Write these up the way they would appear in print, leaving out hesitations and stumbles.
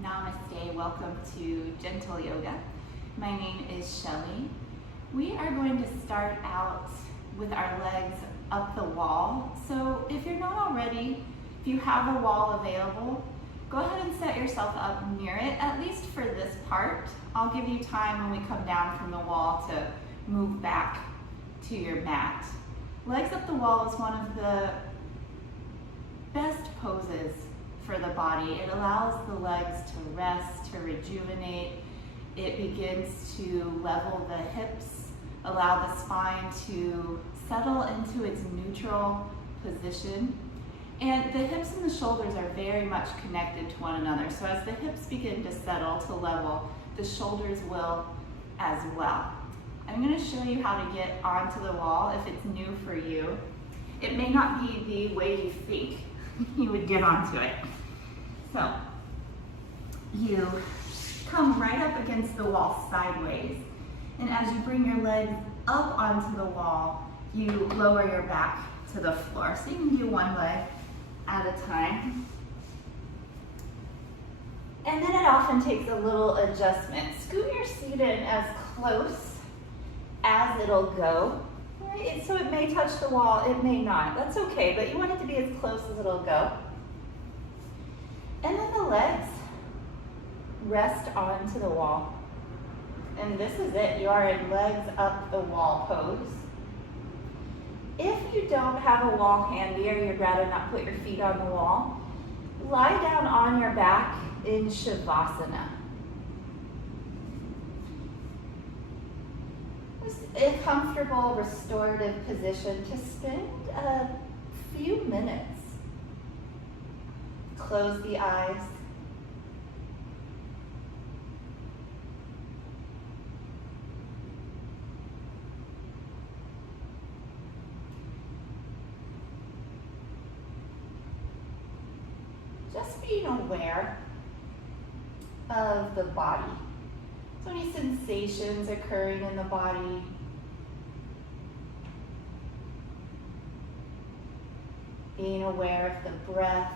Namaste, welcome to Gentle Yoga. My name is Shelley. We are going to start out with our legs up the wall. So if you're not already, if you have a wall available, go ahead and set yourself up near it, at least for this part. I'll give you time when we come down from the wall to move back to your mat. Legs up the wall is one of the best poses for the body. It allows the legs to rest, to rejuvenate. It begins to level the hips, allow the spine to settle into its neutral position. And the hips and the shoulders are very much connected to one another. So as the hips begin to settle, to level, the shoulders will as well. I'm going to show you how to get onto the wall if it's new for you. It may not be the way you think you would get onto it. So you come right up against the wall sideways, and as you bring your legs up onto the wall, you lower your back to the floor. So you can do one leg at a time. And then it often takes a little adjustment. Scoot your seat in as close as it'll go. Right? So it may touch the wall, it may not. That's okay, but you want it to be as close as it'll go. And then the legs rest onto the wall. And this is it. You are in legs up the wall pose. If you don't have a wall handy or you'd rather not put your feet on the wall, lie down on your back in Shavasana. It's a comfortable restorative position to spend a few minutes. Close the eyes. Just being aware of the body. So any sensations occurring in the body. Being aware of the breath.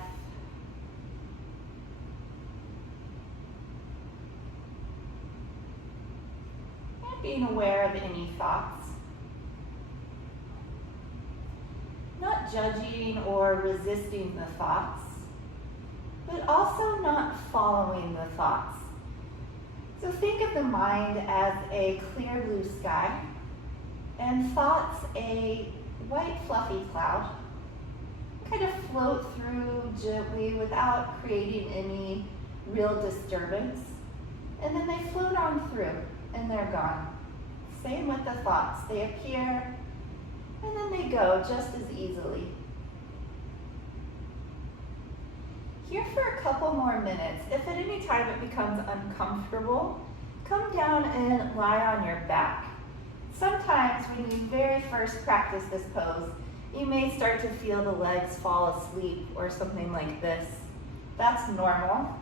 And being aware of any thoughts. Not judging or resisting the thoughts, but also not following the thoughts. So think of the mind as a clear blue sky and thoughts a white fluffy cloud. Kind of float through gently without creating any real disturbance. And then they float on through and they're gone. Same with the thoughts. They appear and then they go just as easily. Here for a couple more minutes. If at any time it becomes uncomfortable, come down and lie on your back. Sometimes when you very first practice this pose, you may start to feel the legs fall asleep or something like this. That's normal.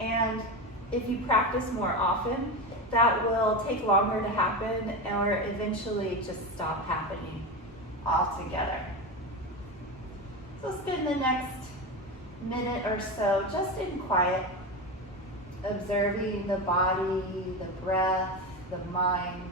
And if you practice more often, that will take longer to happen or eventually just stop happening altogether. So spend the next minute or so just in quiet, observing the body, the breath, the mind.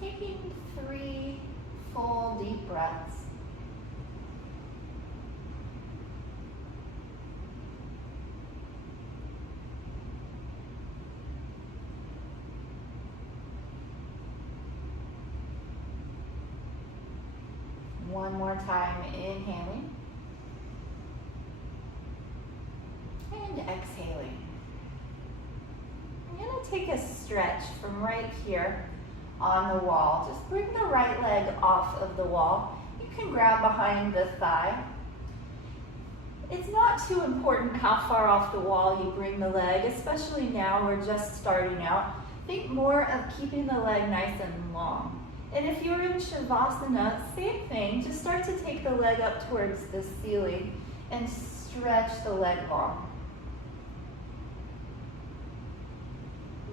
Taking 3 full deep breaths. One more time, inhaling. And exhaling. I'm going to take a stretch from right here on the wall. Just bring the right leg off of the wall. You can grab behind the thigh. It's not too important how far off the wall you bring the leg, especially now we're just starting out. Think more of keeping the leg nice and long. And if you're in Shavasana, same thing. Just start to take the leg up towards the ceiling and stretch the leg long.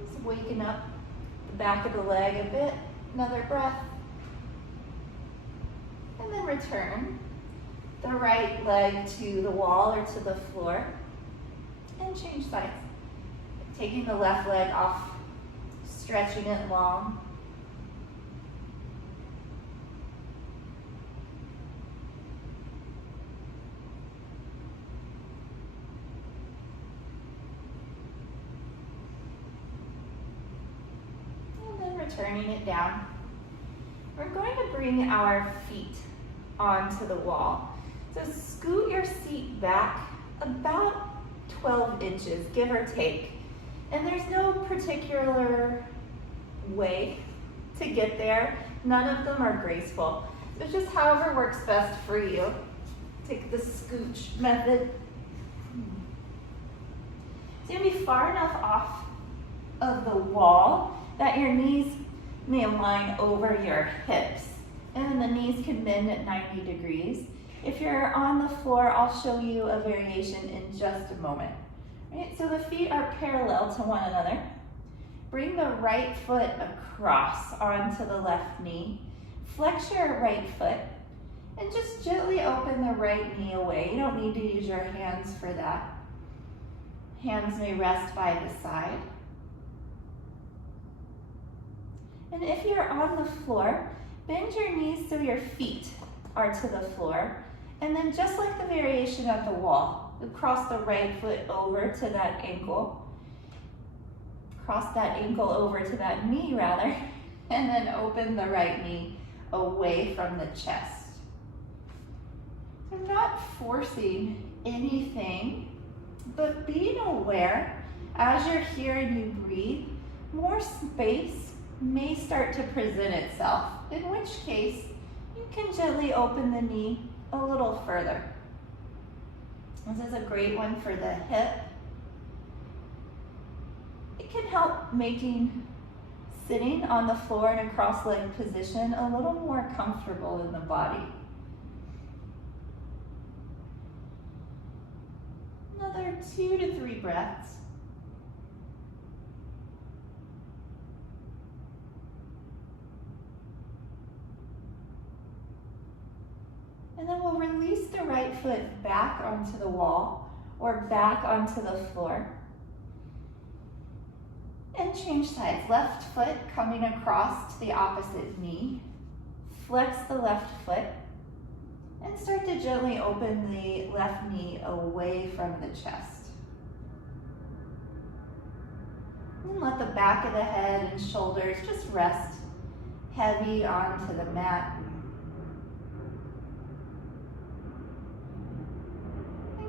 Just waking up the back of the leg a bit. Another breath. And then return the right leg to the wall or to the floor. And change sides. Taking the left leg off, stretching it long. Turning it down. We're going to bring our feet onto the wall. So scoot your seat back about 12 inches, give or take. And there's no particular way to get there. None of them are graceful. So just however works best for you. Take the scooch method. So you'll be far enough off of the wall that your knees may align over your hips. And then the knees can bend at 90 degrees. If you're on the floor, I'll show you a variation in just a moment. Right? So the feet are parallel to one another. Bring the right foot across onto the left knee. Flex your right foot and just gently open the right knee away. You don't need to use your hands for that. Hands may rest by the side. And if you're on the floor, bend your knees so your feet are to the floor. And then just like the variation at the wall, cross the right foot over to that ankle. Cross that ankle over to that knee rather. And then open the right knee away from the chest. So not forcing anything, but being aware as you're here and you breathe, more space may start to present itself, in which case you can gently open the knee a little further. This is a great one for the hip. It can help making sitting on the floor in a cross-legged position a little more comfortable in the body. Another 2 to 3 breaths. And then we'll release the right foot back onto the wall or back onto the floor. And change sides. Left foot coming across to the opposite knee. Flex the left foot. And start to gently open the left knee away from the chest. And let the back of the head and shoulders just rest heavy onto the mat.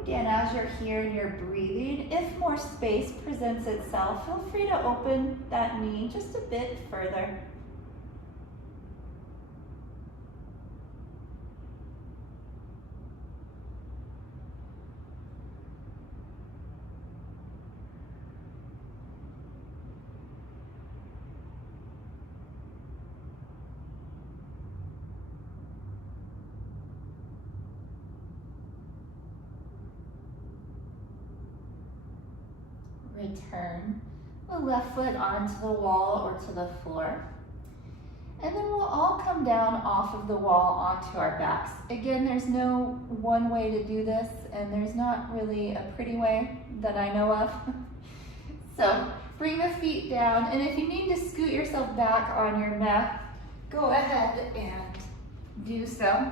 Again, as you're here and you're breathing, if more space presents itself, feel free to open that knee just a bit further. Return the left foot onto the wall or to the floor. And then we'll all come down off of the wall onto our backs. Again, there's no one way to do this, and there's not really a pretty way that I know of. So bring the feet down, and if you need to scoot yourself back on your mat, go ahead and do so.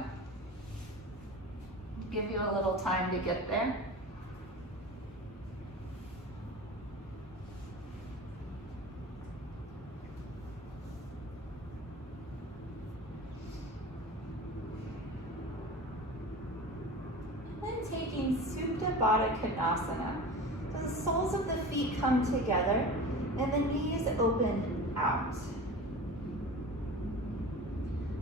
Give you a little time to get there. Taking Supta Baddha Konasana. The soles of the feet come together and the knees open out.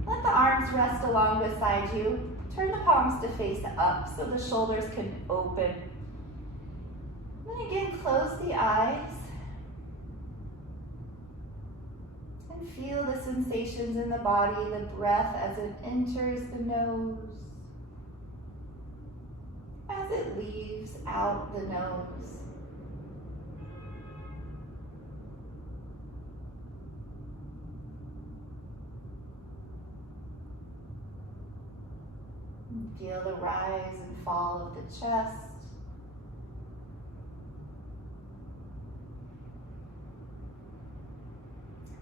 Let the arms rest along beside you. Turn the palms to face up so the shoulders can open. Then again, close the eyes. And feel the sensations in the body, the breath as it enters the nose, as it leaves out the nose. Feel the rise and fall of the chest.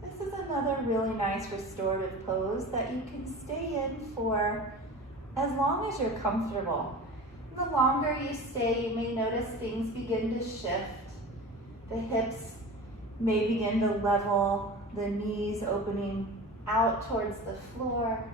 This is another really nice restorative pose that you can stay in for as long as you're comfortable. The longer you stay, you may notice things begin to shift. The hips may begin to level, the knees opening out towards the floor.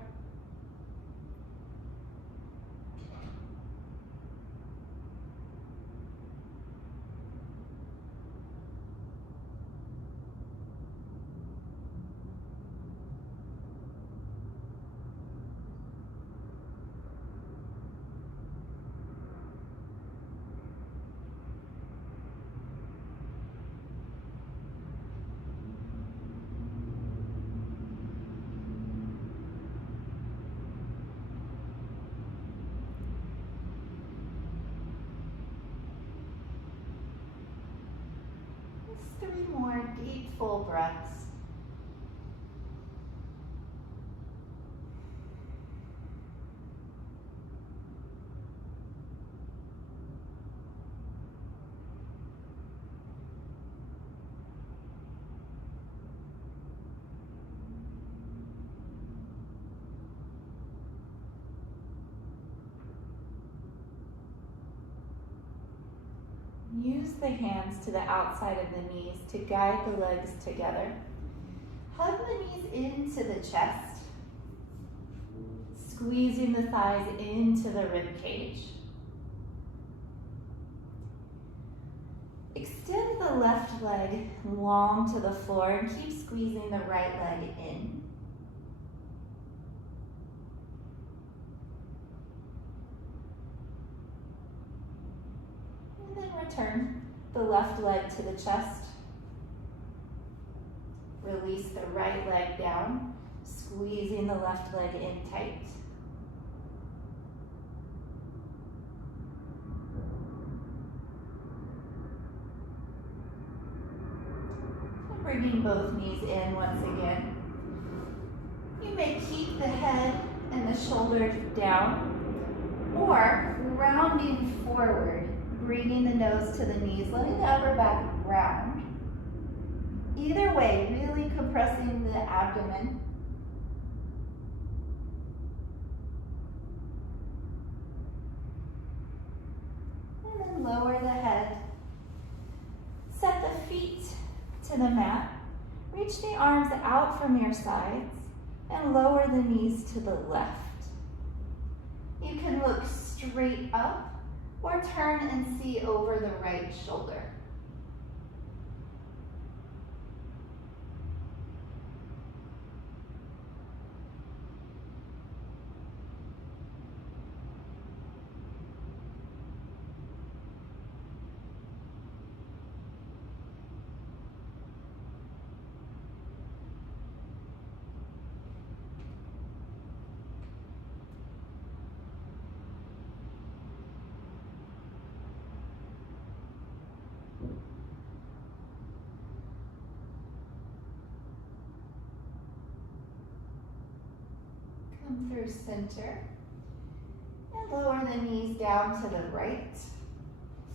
Just 3 more deep, full breaths. Use the hands to the outside of the knees to guide the legs together. Hug the knees into the chest, squeezing the thighs into the rib cage. Extend the left leg long to the floor and keep squeezing the right leg in. Turn the left leg to the chest. Release the right leg down, squeezing the left leg in tight. And bringing both knees in once again. You may keep the head and the shoulders down, or rounding forward, bringing the nose to the knees, letting the upper back round. Either way, really compressing the abdomen. And then lower the head. Set the feet to the mat. Reach the arms out from your sides and lower the knees to the left. You can look straight up or turn and see over the right shoulder. Come through center and lower the knees down to the right,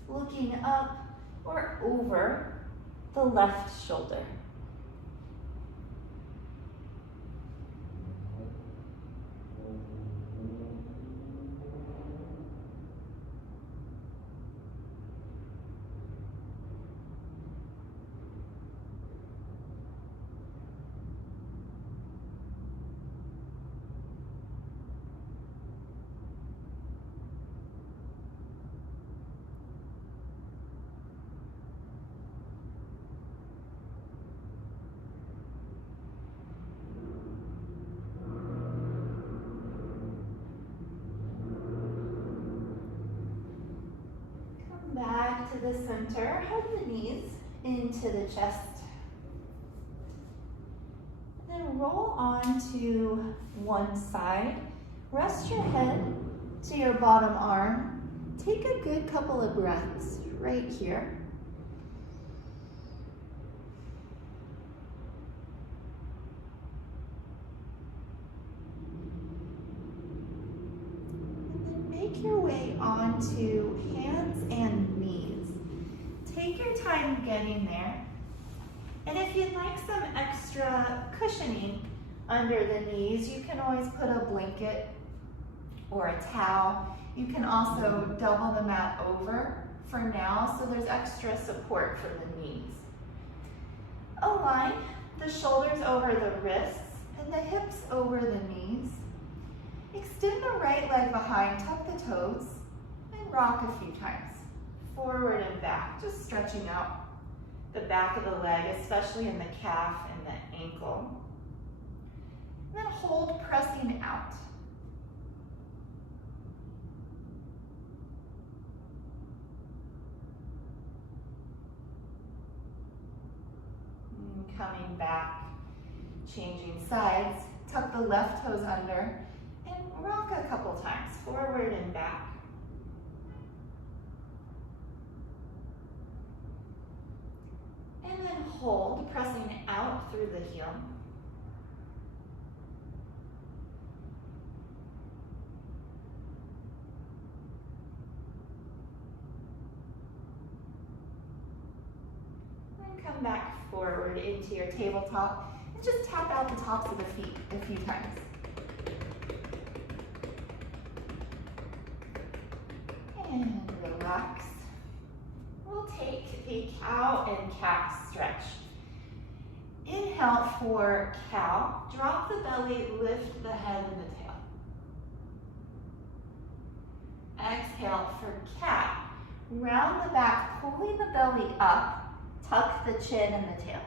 looking up or over the left shoulder. back to the center. Hug the knees into the chest. And then roll on to one side. Rest your head to your bottom arm. Take a good couple of breaths right here. Make your way onto hands and knees. Take your time getting there. And if you'd like some extra cushioning under the knees, you can always put a blanket or a towel. You can also double the mat over for now, so there's extra support for the knees. Align the shoulders over the wrists and the hips over the knees. Extend the right leg behind, tuck the toes, and rock a few times. Forward and back, just stretching out the back of the leg, especially in the calf and the ankle. And then hold, pressing out. And coming back, changing sides, tuck the left toes under, and rock a couple times, forward and back. And then hold, pressing out through the heel. And come back forward into your tabletop and just tap out the tops of the feet a few times. And relax. We'll take the cow and calf stretch. Inhale for cow. Drop the belly, lift the head and the tail. Exhale for cat. Round the back, pulling the belly up. Tuck the chin and the tail.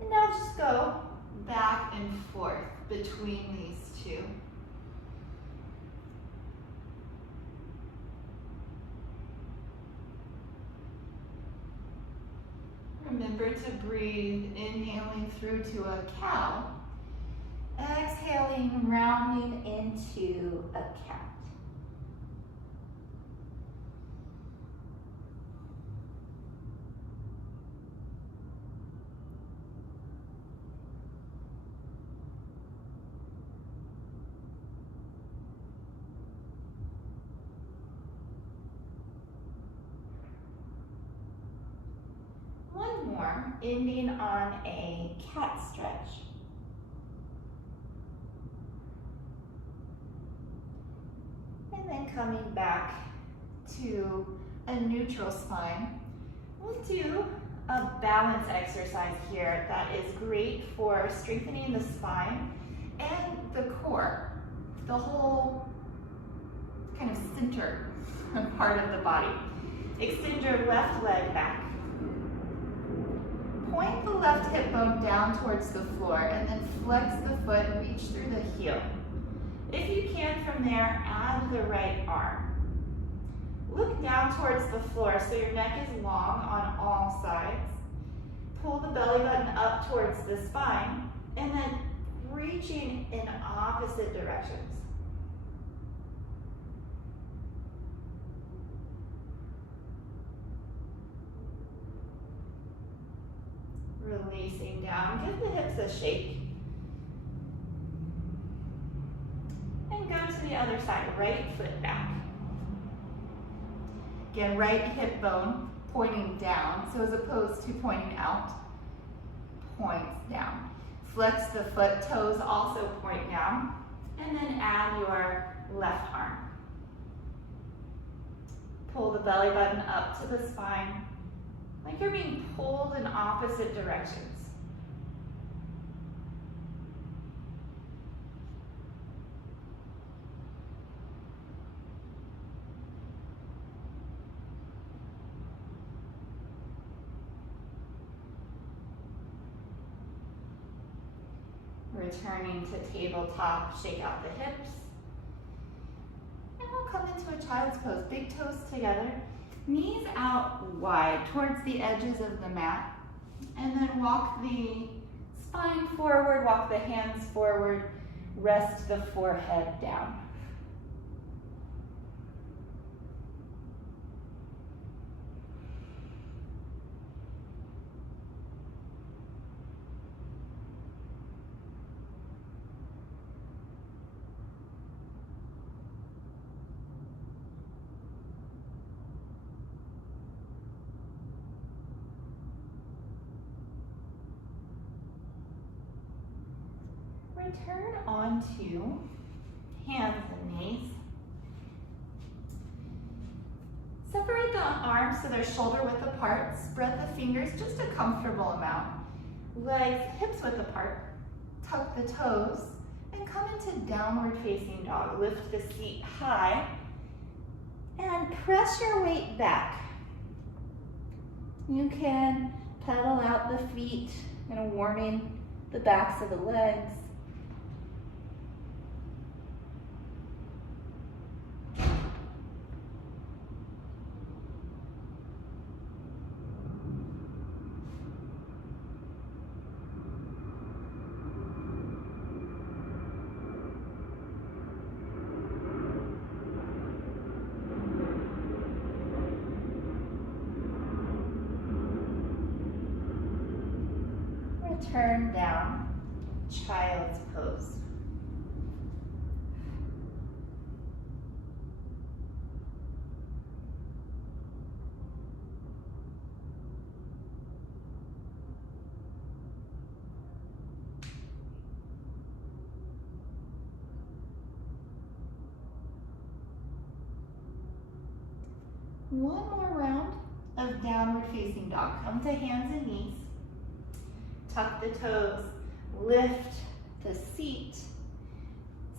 And now just go back and forth between these two. Remember to breathe, inhaling through to a cow, exhaling, rounding into a cat. More, ending on a cat stretch. And then coming back to a neutral spine. We'll do a balance exercise here that is great for strengthening the spine and the core, the whole kind of center part of the body. Extend your left leg back. Point the left hip bone down towards the floor and then flex the foot and reach through the heel. If you can from there, add the right arm. Look down towards the floor so your neck is long on all sides. Pull the belly button up towards the spine and then reaching in opposite directions. Releasing down, give the hips a shake. And go to the other side, right foot back. Again, right hip bone pointing down, so as opposed to pointing out, points down. Flex the foot, toes also point down, and then add your left arm. Pull the belly button up to the spine, like you're being pulled in opposite directions. Returning to tabletop, shake out the hips. And we'll come into a child's pose, big toes together. Knees out wide towards the edges of the mat. And then walk the spine forward, walk the hands forward, rest the forehead down. Return onto hands and knees. Separate the arms so they're shoulder width apart. Spread the fingers just a comfortable amount. Legs hips width apart. Tuck the toes and come into downward facing dog. Lift the seat high and press your weight back. You can pedal out the feet, warming the backs of the legs. Turn down, child's pose. One more round of downward facing dog. Come to hands and knees. Tuck the toes, lift the seat.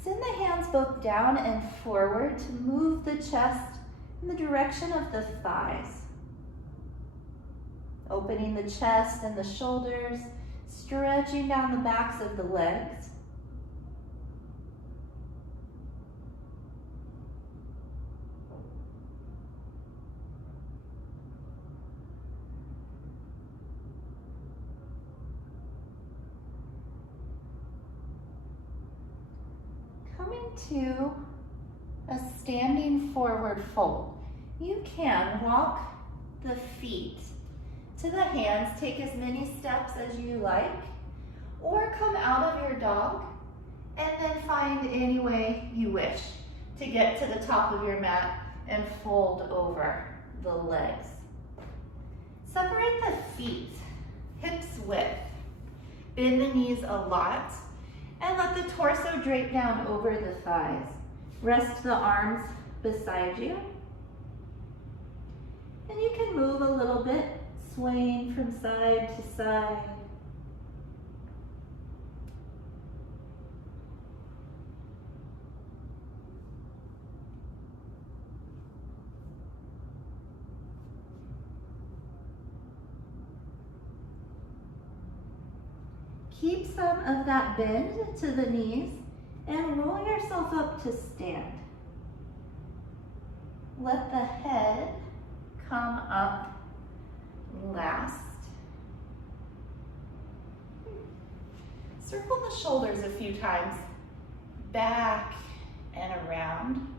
Send the hands both down and forward to move the chest in the direction of the thighs. Opening the chest and the shoulders, stretching down the backs of the legs. To a standing forward fold. You can walk the feet to the hands, take as many steps as you like, or come out of your dog and then find any way you wish to get to the top of your mat and fold over the legs. Separate the feet, hips width. Bend the knees a lot. And let the torso drape down over the thighs. Rest the arms beside you. And you can move a little bit, swaying from side to side. Keep some of that bend to the knees and roll yourself up to stand. Let the head come up last. Circle the shoulders a few times, back and around.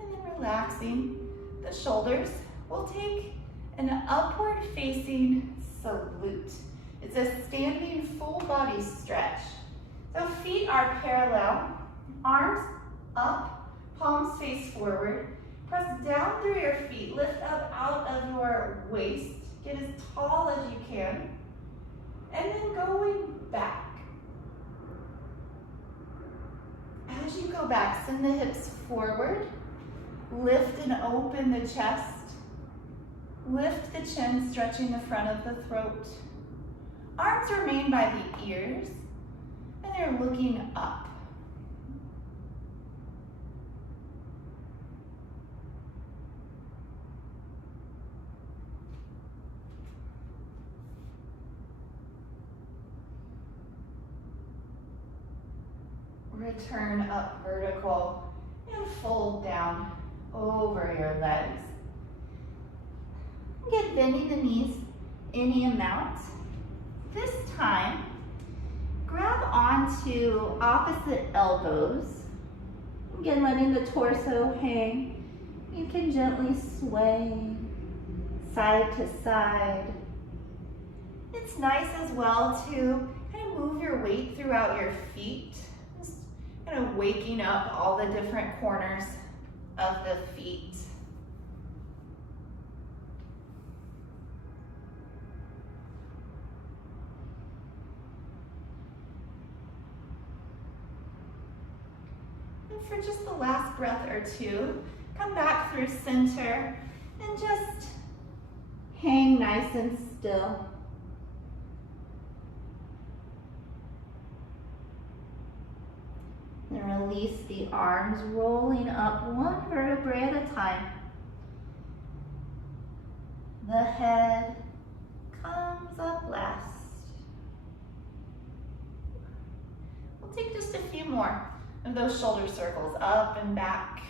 And then relaxing the shoulders, we'll take an upward facing salute. It's a standing full body stretch. So feet are parallel, arms up, palms face forward. Press down through your feet, lift up out of your waist, get as tall as you can, and then going back. As you go back, send the hips forward. Lift and open the chest. Lift the chin, stretching the front of the throat. Arms remain by the ears, and they're looking up. Return up vertical and fold down over your legs. Again, bending the knees any amount. This time, grab onto opposite elbows. Again, letting the torso hang. You can gently sway side to side. It's nice as well to kind of move your weight throughout your feet. Just kind of waking up all the different corners of the feet. And for just the last breath or two, come back through center and just hang nice and still. And release the arms, rolling up one vertebrae at a time. The head comes up last. We'll take just a few more of those shoulder circles, up and back.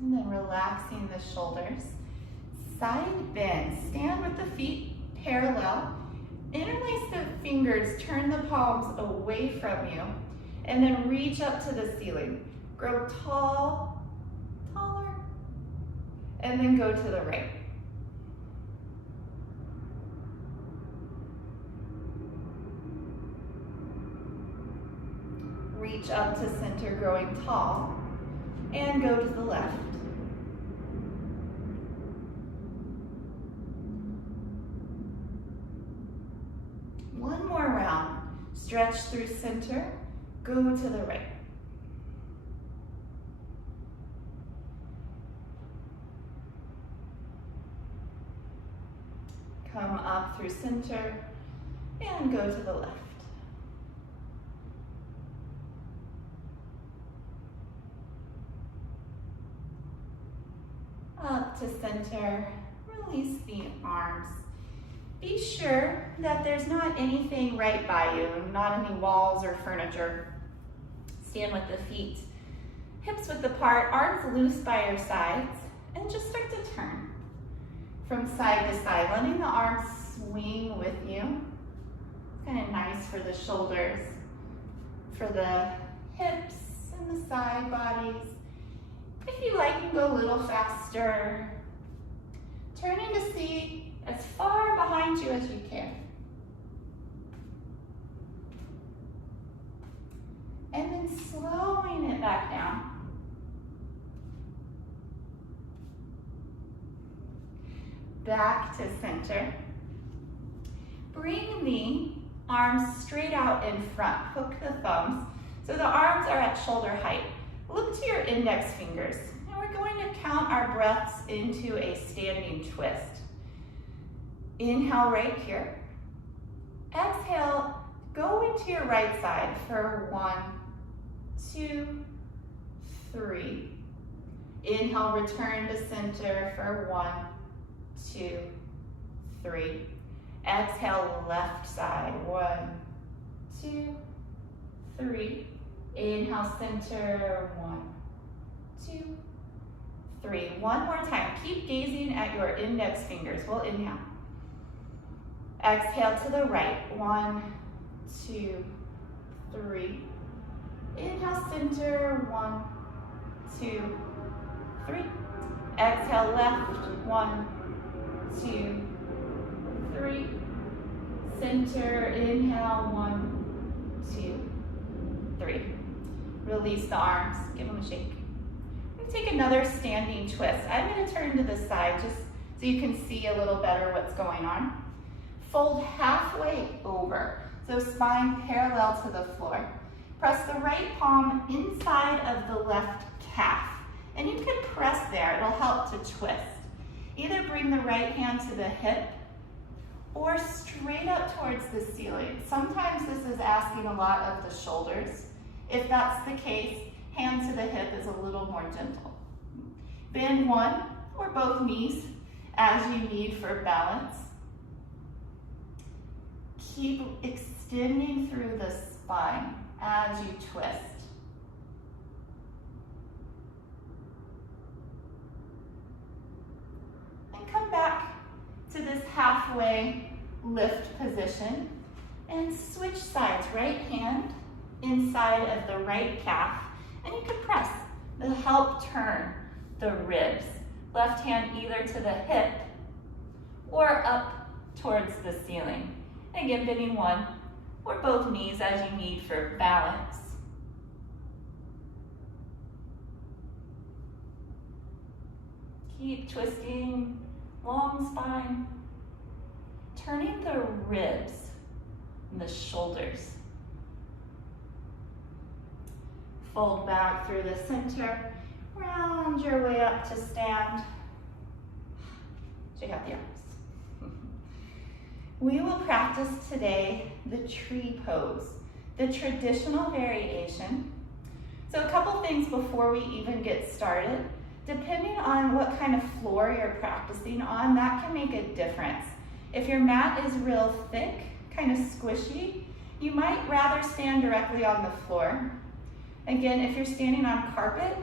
And then relaxing the shoulders. Side bend, stand with the feet parallel. Interlace the fingers, turn the palms away from you, and then reach up to the ceiling. Grow tall, taller, and then go to the right. Reach up to center, growing tall, and go to the left. One more round. Stretch through center, go to the right. Come up through center and go to the left. Up to center, release the arms. Be sure that there's not anything right by you, not any walls or furniture. Stand with the feet hips width apart, arms loose by your sides, and just start to turn from side to side, letting the arms swing with you. It's kind of nice for the shoulders, for the hips and the side bodies. If you like, you can go a little faster. Turning to see as far behind you as you can. And then slowing it back down. Back to center. Bring the arms straight out in front. Hook the thumbs so the arms are at shoulder height. Look to your index fingers. And we're going to count our breaths into a standing twist. Inhale right here. Exhale, go into your right side for 1, 2, 3. Inhale, return to center for 1, 2, 3. Exhale, left side. 1, 2, 3. Inhale, center. 1, 2, 3. One more time. Keep gazing at your index fingers. We'll inhale. Exhale to the right. 1, 2, 3. Inhale, center. 1, 2, 3. Exhale, left. 1, 2, 3. Center. Inhale. 1, 2, 3. Release the arms. Give them a shake. We'll take another standing twist. I'm going to turn to the side just so you can see a little better what's going on. Fold halfway over, so spine parallel to the floor. Press the right palm inside of the left calf, and you can press there. It'll help to twist. Either bring the right hand to the hip or straight up towards the ceiling. Sometimes this is asking a lot of the shoulders. If that's the case, hand to the hip is a little more gentle. Bend one or both knees as you need for balance. Keep extending through the spine as you twist. And come back to this halfway lift position and switch sides. Right hand inside of the right calf, and you can press to help turn the ribs. Left hand either to the hip or up towards the ceiling. Again, bending one or both knees as you need for balance. Keep twisting, long spine, turning the ribs and the shoulders. Fold back through the center, round your way up to stand. Check out the arms. We will practice today the tree pose, the traditional variation. So a couple things before we even get started. Depending on what kind of floor you're practicing on, that can make a difference. If your mat is real thick, kind of squishy, you might rather stand directly on the floor. Again, if you're standing on carpet,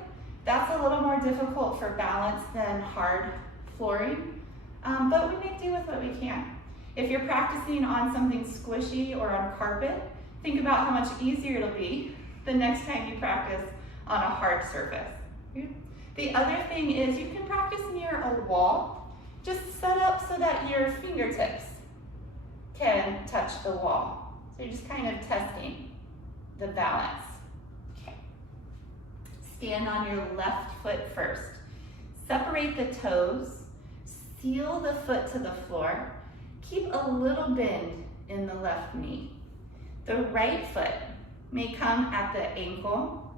that's a little more difficult for balance than hard flooring, but we make do with what we can. If you're practicing on something squishy or on carpet, think about how much easier it'll be the next time you practice on a hard surface. The other thing is you can practice near a wall. Just set up so that your fingertips can touch the wall. So you're just kind of testing the balance. Okay. Stand on your left foot first. Separate the toes. Seal the foot to the floor. Keep a little bend in the left knee. The right foot may come at the ankle.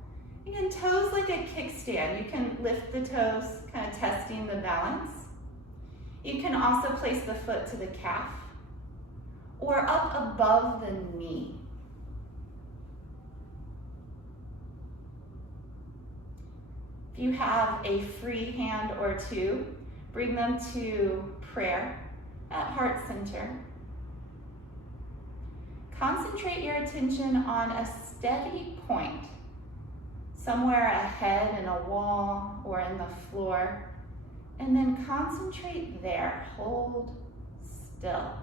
Again, toes like a kickstand. You can lift the toes, kind of testing the balance. You can also place the foot to the calf or up above the knee. If you have a free hand or two, bring them to prayer at heart center. Concentrate your attention on a steady point, somewhere ahead in a wall or in the floor, and then concentrate there. Hold still.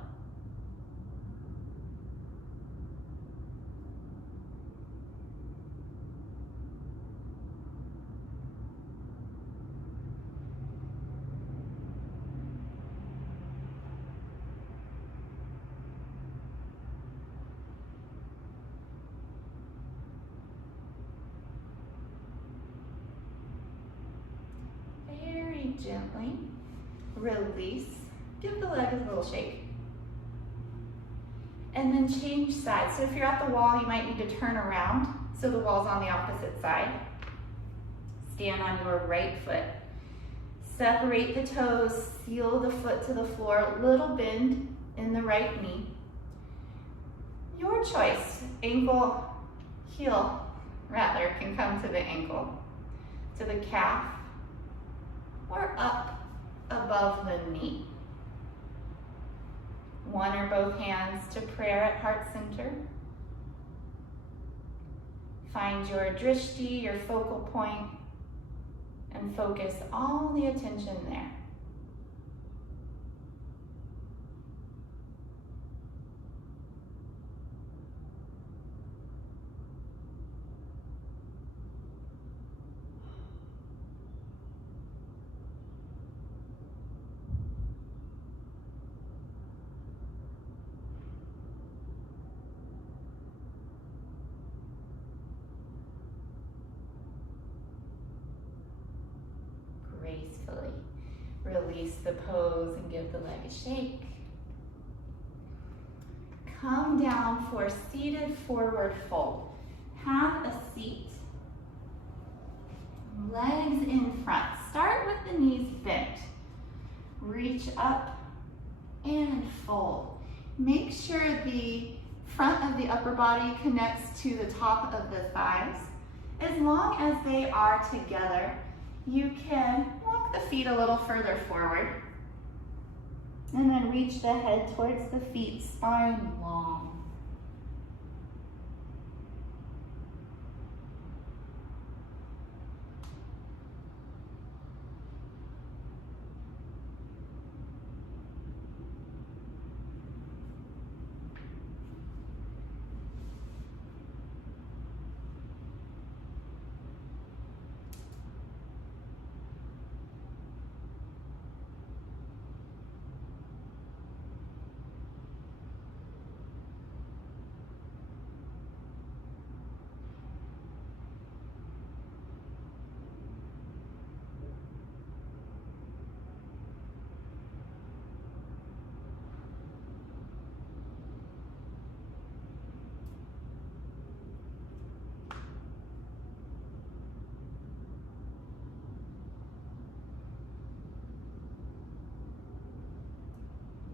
Gently release, give the leg a little shake, and then change sides. So if you're at the wall, you might need to turn around so the wall's on the opposite side. Stand on your right foot. Separate the toes, seal the foot to the floor, little bend in the right knee. Your choice, ankle, heel rather, can come to the ankle, to the calf, or up above the knee. One or both hands to prayer at heart center. Find your drishti, your focal point, and focus all the attention there. Gracefully release the pose and give the leg a shake. Come down for seated forward fold. Have a seat. Legs in front. Start with the knees bent. Reach up and fold. Make sure the front of the upper body connects to the top of the thighs. As long as they are together, you can walk the feet a little further forward. And then reach the head towards the feet, spine long.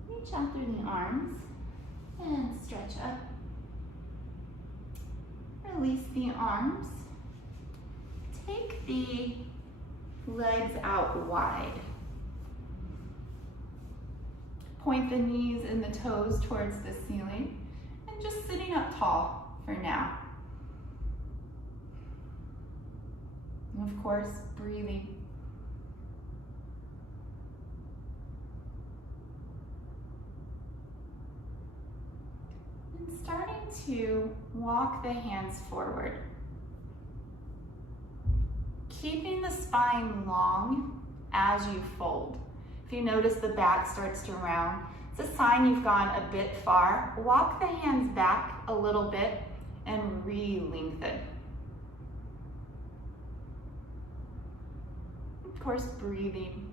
Reach out through the arms and stretch up. Release the arms. Take the legs out wide. Point the knees and the toes towards the ceiling and just sitting up tall for now. And of course, breathing. And starting to walk the hands forward. Keeping the spine long as you fold. If you notice the back starts to round, it's a sign you've gone a bit far. Walk the hands back a little bit and re-lengthen. Of course, breathing.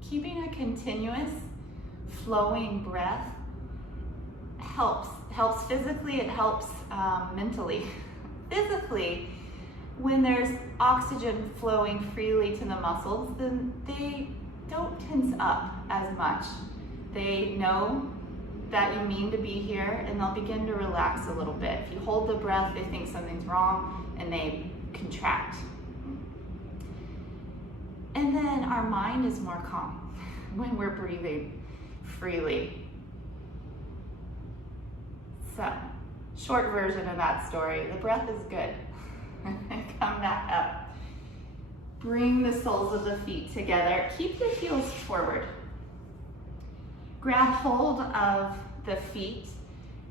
Keeping a continuous flowing breath helps physically, it helps mentally. Physically, when there's oxygen flowing freely to the muscles, then they don't tense up as much. They know that you mean to be here and they'll begin to relax a little bit. If you hold the breath, they think something's wrong and they contract. And then our mind is more calm when we're breathing freely. So, short version of that story, the breath is good. Come back up. Bring the soles of the feet together. Keep the heels forward. Grab hold of the feet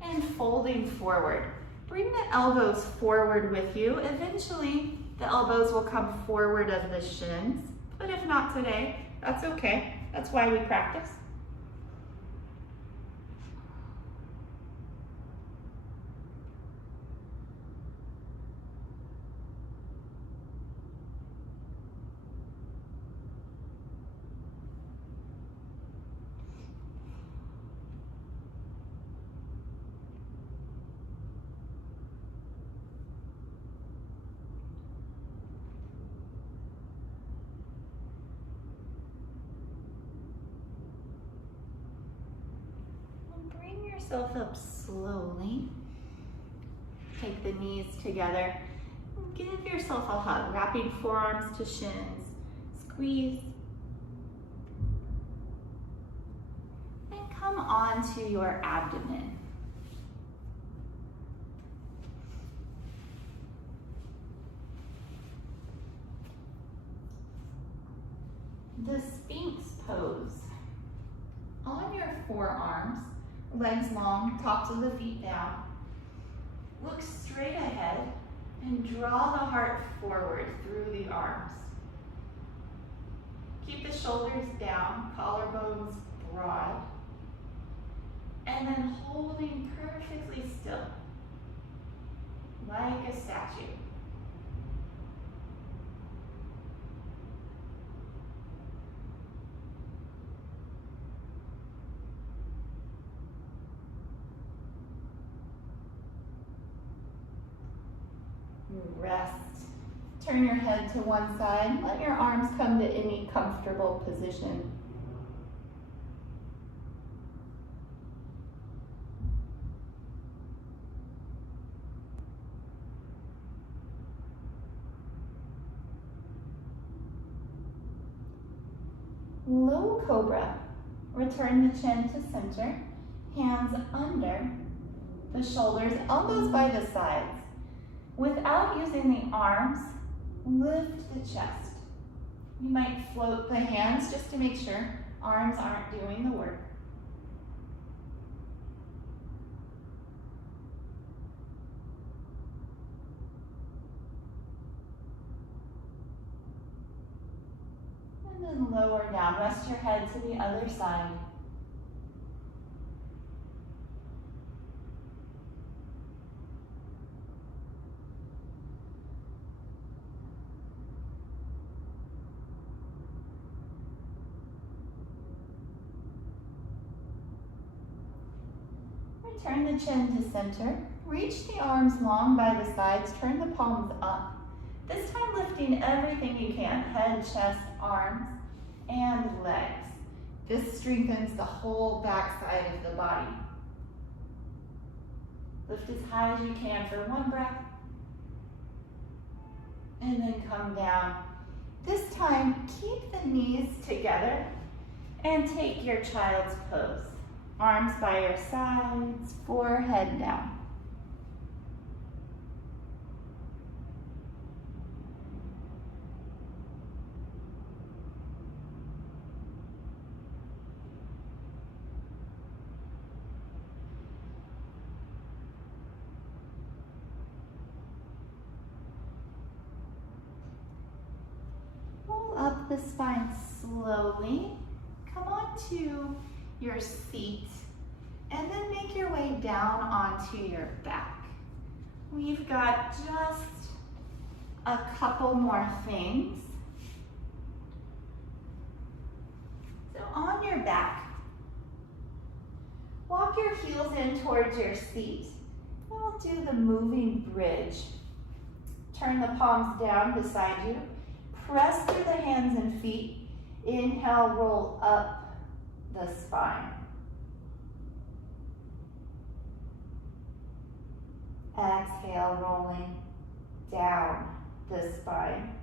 and folding forward. Bring the elbows forward with you. Eventually, the elbows will come forward of the shins, but if not today, that's okay. That's why we practice. Yourself up slowly. Take the knees together. Give yourself a hug, wrapping forearms to shins. Squeeze. And come onto your abdomen. The Sphinx pose. On your forearms, legs long, tops of the feet down. Look straight ahead and draw the heart forward through the arms. Keep the shoulders down, collarbones broad, and then holding perfectly still, like a statue. Rest. Turn your head to one side. Let your arms come to any comfortable position. Low Cobra. Return the chin to center, hands under the shoulders, elbows by the sides. Without using the arms, lift the chest. You might float the hands just to make sure arms aren't doing the work. And then lower down, rest your head to the other side. Turn the chin to center. Reach the arms long by the sides. Turn the palms up. This time lifting everything you can. Head, chest, arms, and legs. This strengthens the whole back side of the body. Lift as high as you can for one breath. And then come down. This time, keep the knees together and take your child's pose. Arms by your sides, forehead down. Pull up the spine slowly. Come on to your seat, and then make your way down onto your back. We've got just a couple more things. So on your back, walk your heels in towards your seat. We'll do the moving bridge. Turn the palms down beside you. Press through the hands and feet. Inhale, roll up the spine. Exhale, rolling down the spine.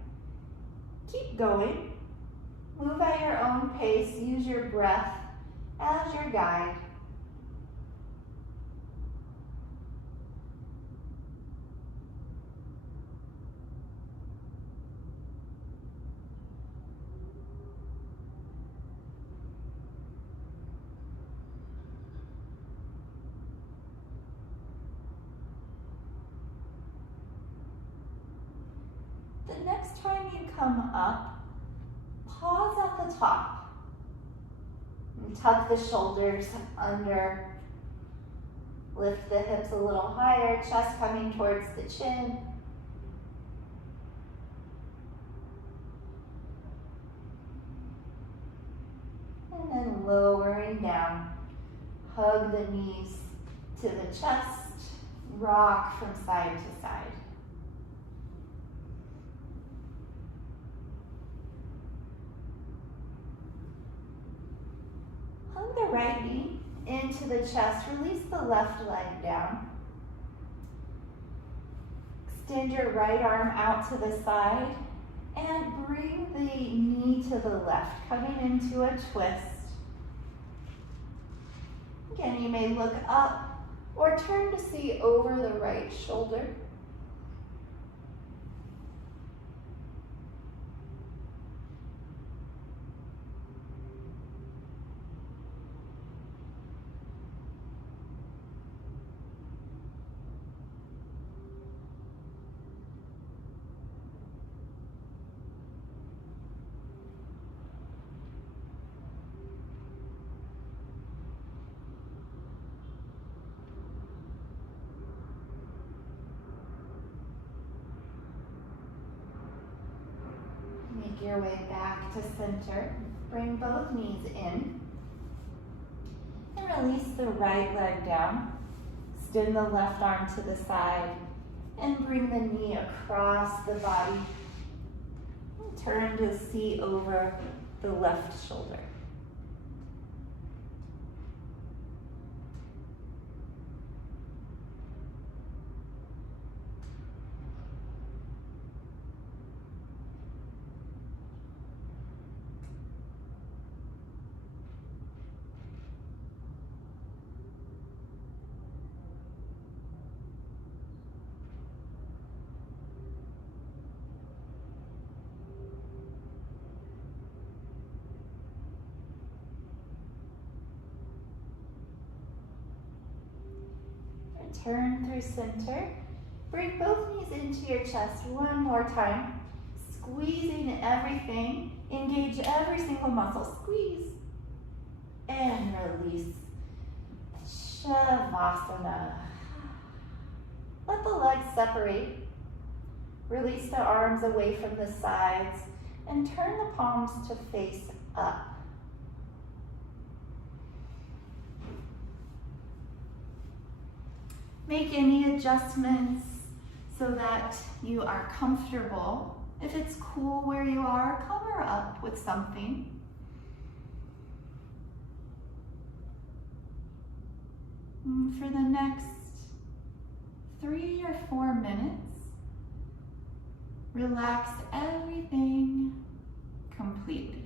Keep going. Move at your own pace. Use your breath as your guide. The next time you come up, pause at the top. And tuck the shoulders under. Lift the hips a little higher, chest coming towards the chin. And then lowering down. Hug the knees to the chest. Rock from side to side. Hug the right knee into the chest. Release the left leg down. Extend your right arm out to the side and bring the knee to the left, coming into a twist. Again, you may look up or turn to see over the right shoulder. Make your way back to center. Bring both knees in. And release the right leg down. Extend the left arm to the side. And bring the knee across the body. And turn to see over the left shoulder. Turn through center. Bring both knees into your chest one more time. Squeezing everything. Engage every single muscle. Squeeze. And release. Shavasana. Let the legs separate. Release the arms away from the sides and turn the palms to face up. Make any adjustments so that you are comfortable. If it's cool where you are, cover up with something. And for the next 3 or 4 minutes, relax everything completely.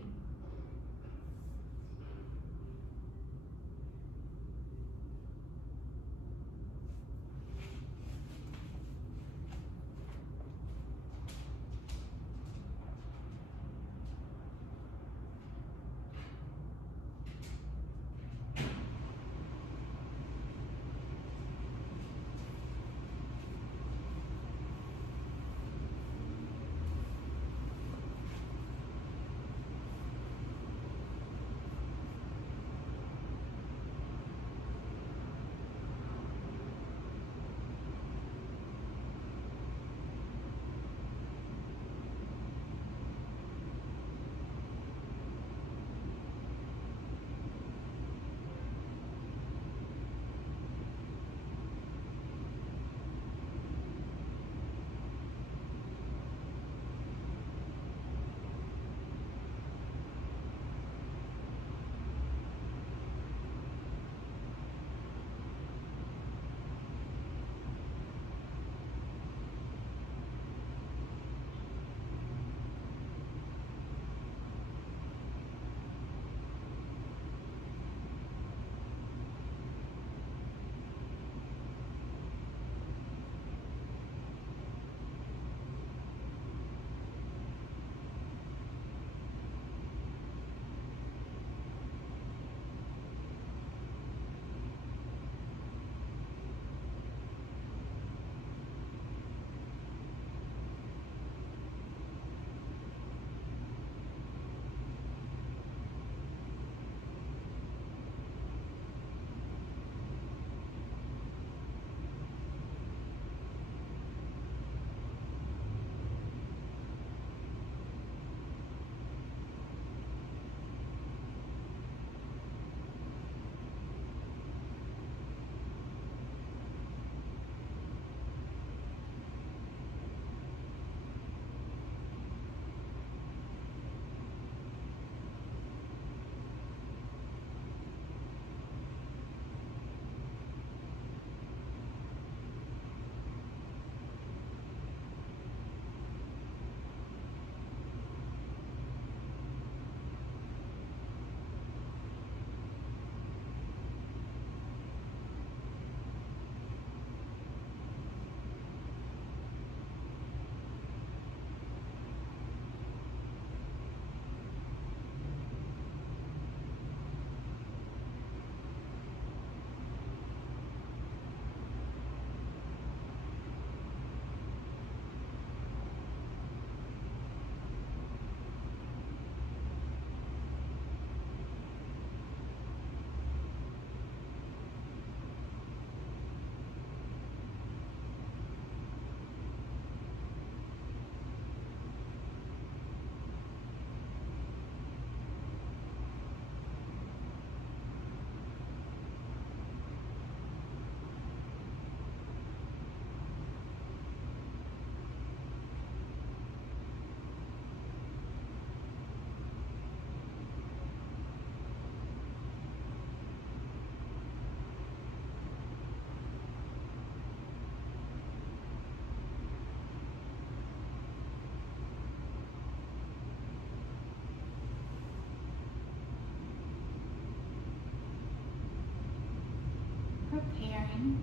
Preparing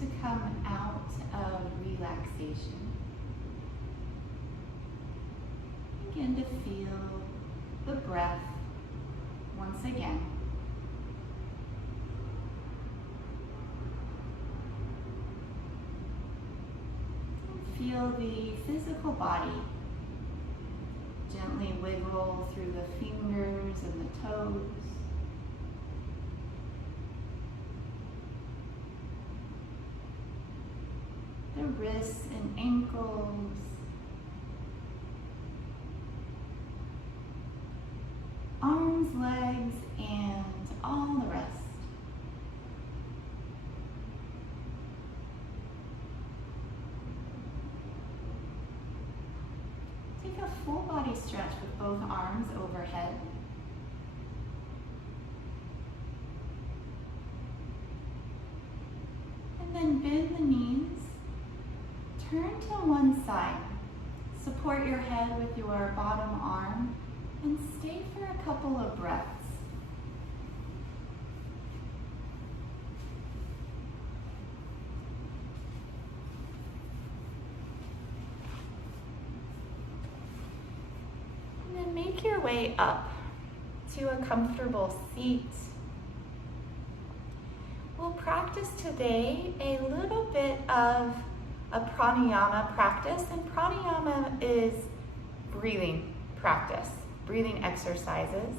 to come out of relaxation. Begin to feel the breath once again. feel the physical body. Gently wiggle through the fingers and the toes. The wrists and ankles. Arms, legs, and all the rest. Take a full body stretch with both arms overhead. And then bend the knees. Turn to one side. Support your head with your bottom arm and stay for a couple of breaths. And then make your way up to a comfortable seat. We'll practice today a little bit of a pranayama practice, and pranayama is breathing practice, breathing exercises.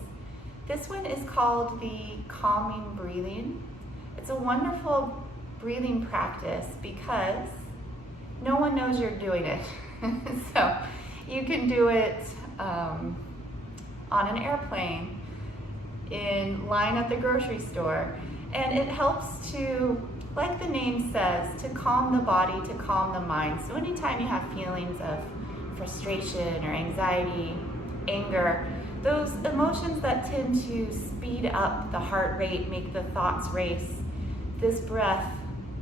This one is called the calming breathing. It's a wonderful breathing practice because no one knows you're doing it. So you can do it on an airplane, in line at the grocery store, and it helps to, like the name says, to calm the body, to calm the mind. So anytime you have feelings of frustration or anxiety, anger, those emotions that tend to speed up the heart rate, make the thoughts race, this breath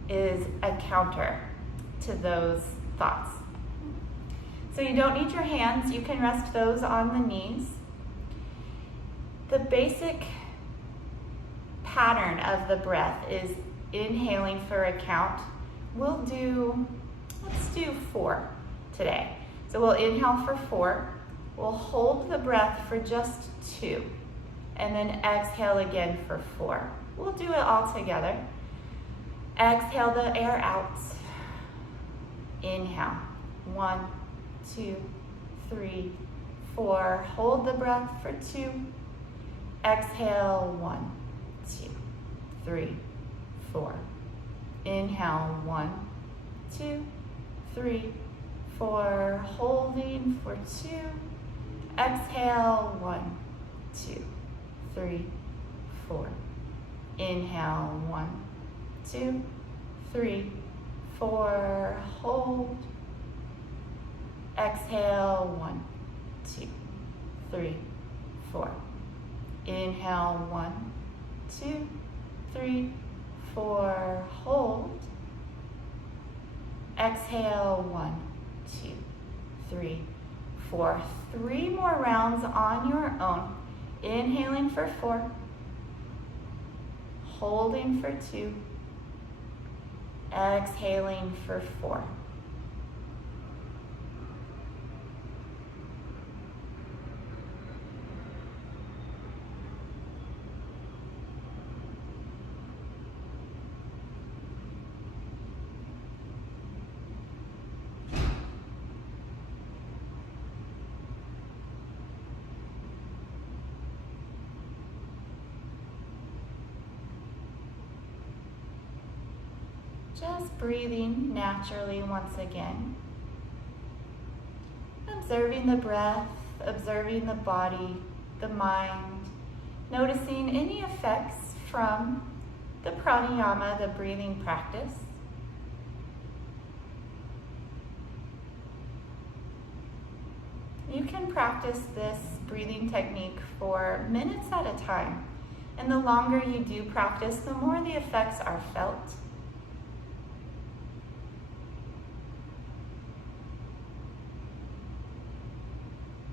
is a counter to those thoughts. So you don't need your hands, you can rest those on the knees. The basic pattern of the breath is inhaling for a count. Let's do 4 today. So we'll inhale for 4. We'll hold the breath for just 2. And then exhale again for 4. We'll do it all together. Exhale the air out. Inhale. 1, 2, 3, 4. Hold the breath for 2. Exhale. 1, 2, 3, 4. Inhale. 1, 2, 3, 4. Holding for 2. Exhale. 1, 2, 3, 4. Inhale. 1, 2, 3, 4. Hold. Exhale. 1, 2, 3, 4. Inhale. 1, 2, 3, 4. Hold. Exhale. 1, 2, 3, 4. 3 more rounds on your own. Inhaling for 4. Holding for 2. Exhaling for 4. Just breathing naturally once again. Observing the breath, observing the body, the mind, noticing any effects from the pranayama, the breathing practice. You can practice this breathing technique for minutes at a time. And the longer you do practice, the more the effects are felt.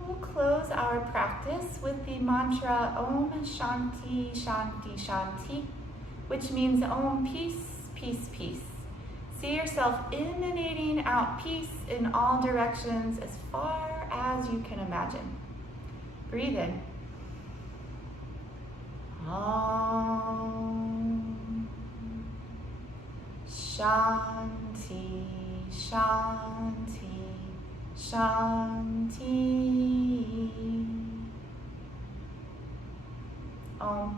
We'll close our practice with the mantra Om Shanti Shanti Shanti, which means Om peace, peace, peace. See yourself emanating out peace in all directions as far as you can imagine. Breathe in. Om Shanti Shanti, Shanti.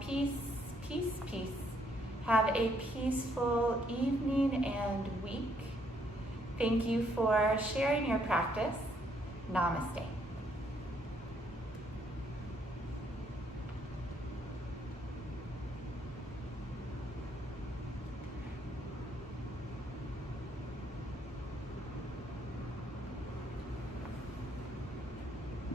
Peace, peace, peace. Have a peaceful evening and week. Thank you for sharing your practice. Namaste.